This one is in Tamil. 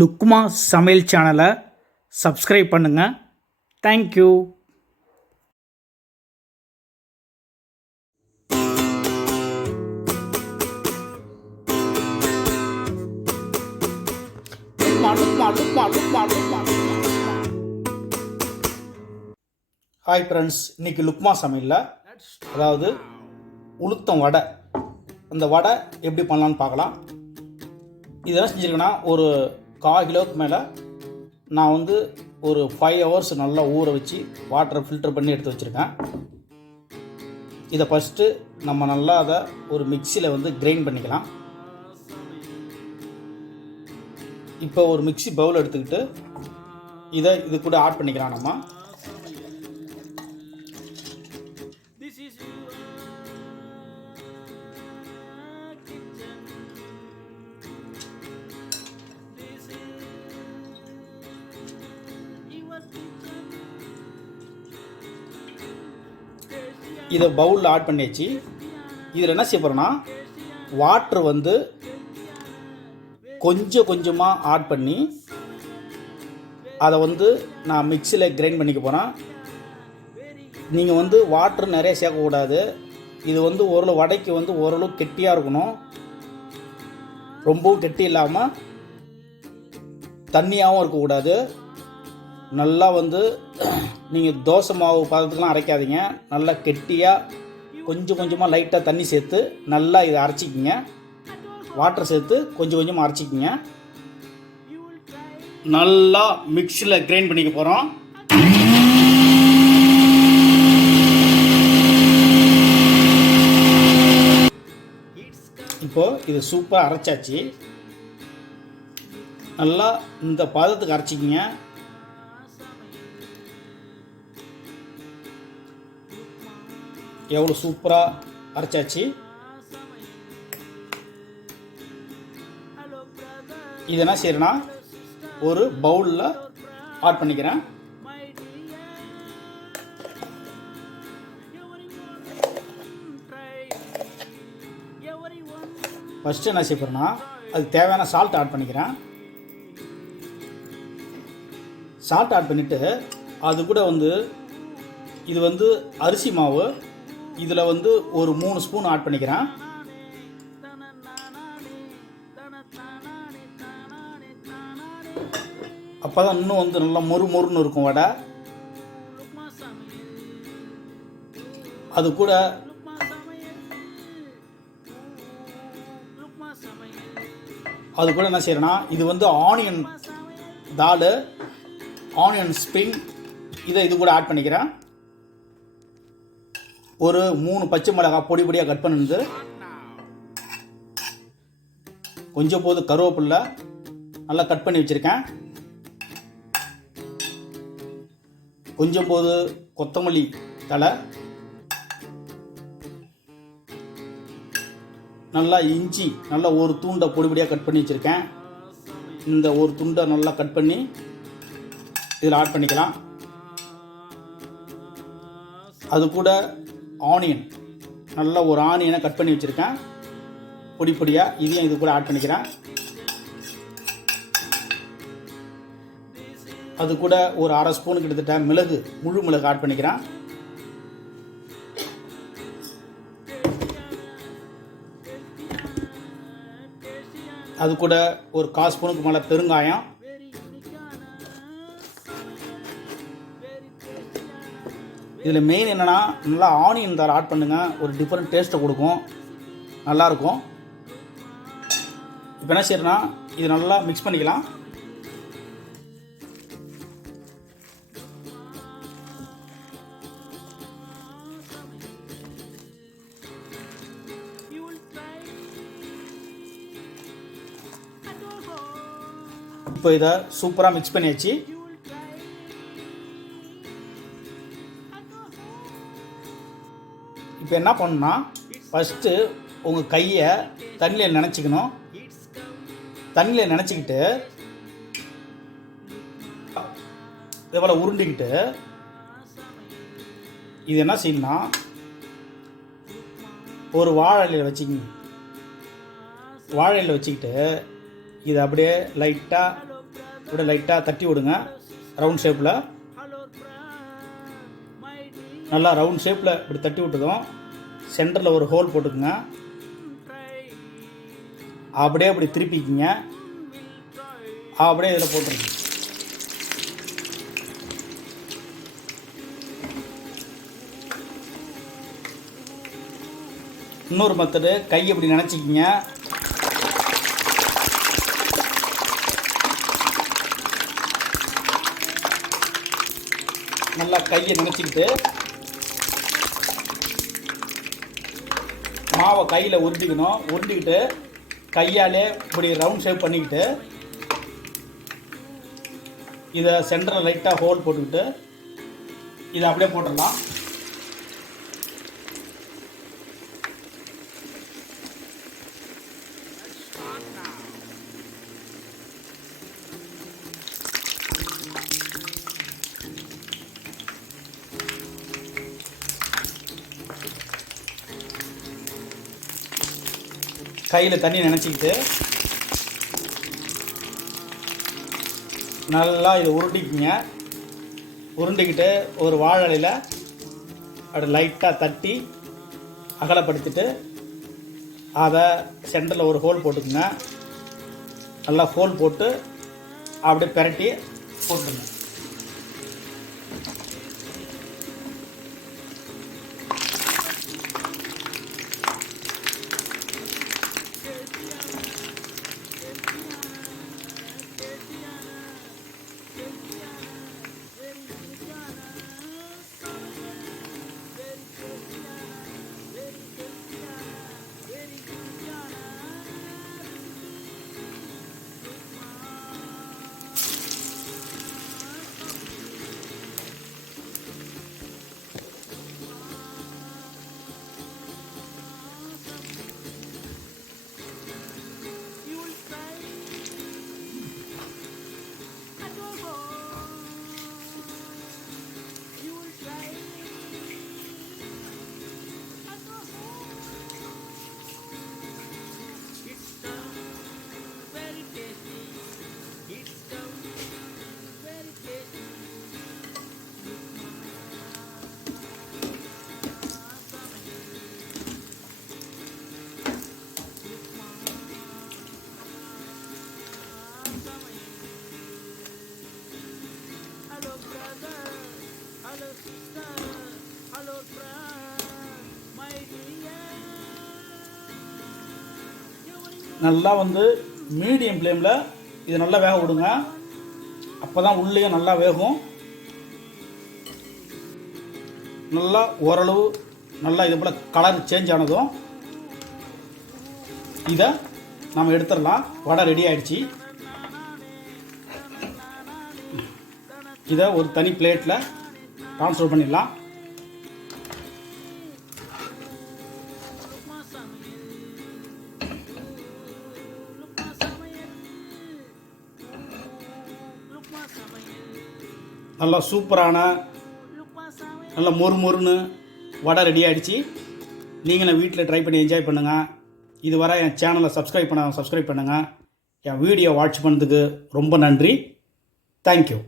லுக்மா சமையல் சேனலை சப்ஸ்கிரைப் பண்ணுங்கள். தேங்க்யூ. ஹாய் ஃப்ரெண்ட்ஸ், இன்றைக்கி லுக்மா சமையலில் அதாவது உளுத்தம் வடை, அந்த வடை எப்படி பண்ணலான்னு பார்க்கலாம். இதெல்லாம் செஞ்சுருக்கேன்னா ஒரு 1/4 கிலோவுக்கு மேலே நான் ஒரு 5 hours நல்லா ஊற வச்சு வாட்டரை ஃபில்டர் பண்ணி எடுத்து வச்சுருக்கேன். இதை ஃபஸ்ட்டு நம்ம நல்லா அதை ஒரு மிக்சியில் கிரைண்ட் பண்ணிக்கலாம். இப்போ ஒரு மிக்சி பவுல் எடுத்துக்கிட்டு இது கூட ஆட் பண்ணிக்கலாம். நம்ம இதை பவுலில் ஆட் பண்ணியாச்சு. இதில் என்ன செய்ய போகிறேன்னா, வாட்ரு கொஞ்சம் கொஞ்சமாக ஆட் பண்ணி அதை நான் மிக்சியில் கிரைண்ட் பண்ணிக்க போகிறேன். நீங்கள் வாட்ரு நிறைய சேர்க்கக்கூடாது. இது ஓரளவு வடைக்கு ஓரளவு கெட்டியாக இருக்கணும். ரொம்பவும் கெட்டி இல்லாமல் தண்ணியாகவும் இருக்கக்கூடாது. நல்லா நீங்கள் தோசை மாவு பதத்துக்கெலாம் அரைக்காதீங்க. நல்லா கெட்டியாக கொஞ்சம் கொஞ்சமாக லைட்டாக தண்ணி சேர்த்து நல்லா இதை அரைச்சிக்கிங்க. வாட்டர் சேர்த்து கொஞ்சம் கொஞ்சமாக அரைச்சிக்கிங்க. நல்லா மிக்சியில் கிரைண்ட் பண்ணிக்க போகிறோம். இப்போது இது சூப்பராக அரைச்சாச்சு. நல்லா இந்த பதத்துக்கு அரைச்சிக்கிங்க. எவ்வளோ சூப்பராக அரைச்சாச்சு. இது என்ன செய்யறேன்னா, ஒரு பவுலில் ஆட் பண்ணிக்கிறேன். ஃபஸ்ட்டு என்ன செய்ய போகிறேன்னா, அதுக்கு தேவையான சால்ட் ஆட் பண்ணிக்கிறேன். சால்ட் ஆட் பண்ணிவிட்டு அது கூட இது அரிசி மாவு. இதில் ஒரு 3 ஸ்பூன் ஆட் பண்ணிக்கிறேன். அப்போ தான் இன்னும் நல்லா மொறுன்னு இருக்கும் வடை. அது கூட என்ன செய்யறேன்னா, இது ஆனியன் தால், ஆனியன் ஸ்ப்ரிங், இது கூட ஆட் பண்ணிக்கிறேன். ஒரு 3 பச்சை மிளகாய் பொடி பொடியாக கட் பண்ணிருந்து, கொஞ்சம் போது கருவேப்பில்லை நல்லா கட் பண்ணி வச்சுருக்கேன். கொஞ்சம் போது கொத்தமல்லி தழை, நல்லா இஞ்சி நல்லா ஒரு துண்டை பொடி பொடியாக கட் பண்ணி வச்சுருக்கேன். இந்த ஒரு துண்டை நல்லா கட் பண்ணி இதில் ஆட் பண்ணிக்கலாம். அது கூட ஆனியன், நல்லா ஒரு ஆனியனை கட் பண்ணி வச்சுருக்கேன் பொடி பொடியாக. இதையும் இது கூட ஆட் பண்ணிக்கிறேன். அது கூட ஒரு 1/2 ஸ்பூனுக்கு கிட்டத்தட்ட முழு மிளகு ஆட் பண்ணிக்கிறேன். அது கூட ஒரு 1/4 ஸ்பூனுக்கு மேலே பெருங்காயம். இதில் மெயின் என்னென்னா, நல்லா ஆனியன் தால் ஆட் பண்ணுங்கள். ஒரு டிஃப்ரெண்ட் டேஸ்ட்டை கொடுக்கும், நல்லாயிருக்கும். இப்போ என்ன செய்யறேன்னா, இது நல்லா மிக்ஸ் பண்ணிக்கலாம். இப்போ இதை சூப்பராக மிக்ஸ் பண்ணியாச்சு. இப்போ என்ன பண்ணணும்னா, ஃபஸ்ட்டு உங்கள் கையை தண்ணியில் நனைச்சிக்கணும். தண்ணியில் நனைச்சிக்கிட்டு இதேபோல் உருண்டிக்கிட்டு இது என்ன செய்யணும்னா, ஒரு வாழை இலையில் வச்சுக்கிங்க. வாழை இலையில் வச்சுக்கிட்டு இதை அப்படியே லைட்டாக இப்படி லைட்டாக தட்டி விடுங்க. ரவுண்ட் ஷேப்பில் நல்லா ரவுண்ட் ஷேப்பில் இப்படி தட்டி விட்டதும் சென்டரில் ஒரு ஹோல் போட்டுக்குங்க. அப்படியே அப்படி திருப்பிக்கிங்க. அப்படியே இதில் போட்டுருங்க. இன்னொரு மெத்தடு, கை இப்படி நினச்சிக்கிங்க. நல்லா கையை நினச்சிக்கிட்டு மாவை கையில் உருட்டிக்கணும். உருட்டிக்கிட்டு கையாலே இப்படி ரவுண்ட் ஷேப் பண்ணிக்கிட்டு இதை சென்டரில் லைட்டாக ஹோல் போட்டுக்கிட்டு இதை அப்படியே போட்டுடலாம். கையில் தண்ணி நினச்சிக்கிட்டு நல்லா இதை உருட்டிக்கிங்க. உருண்டிக்கிட்டு ஒரு வாழலையில் அப்படி லைட்டாக தட்டி அகலப்படுத்திட்டு அதை சென்டரில் ஒரு ஹோல் போட்டுக்குங்க. நல்லா ஹோல் போட்டு அப்படியே பிரட்டி போட்டுருங்க. நல்லா மீடியம் ஃப்ளேமில் இது நல்லா வேக விடுங்க. அப்போ தான் உள்ளேயும் நல்லா வேகும். நல்லா ஓரளவு நல்லா இது போல் கலர் சேஞ்ச் ஆனதும் இதை நம்ம எடுத்துடலாம். வடை ரெடி ஆகிடுச்சு. இதை ஒரு தனி பிளேட்டில் ட்ரான்ஸ்ஃபர் பண்ணிடலாம். நல்லா சூப்பரான நல்லா மொறுன்னு வடை ரெடி ஆகிடுச்சு. நீங்களும் வீட்டில் ட்ரை பண்ணி என்ஜாய் பண்ணுங்கள். இதுவரை என் சேனலை சப்ஸ்கிரைப் பண்ணுங்கள். என் வீடியோ வாட்ச் பண்ணதுக்கு ரொம்ப நன்றி. தேங்க்யூ.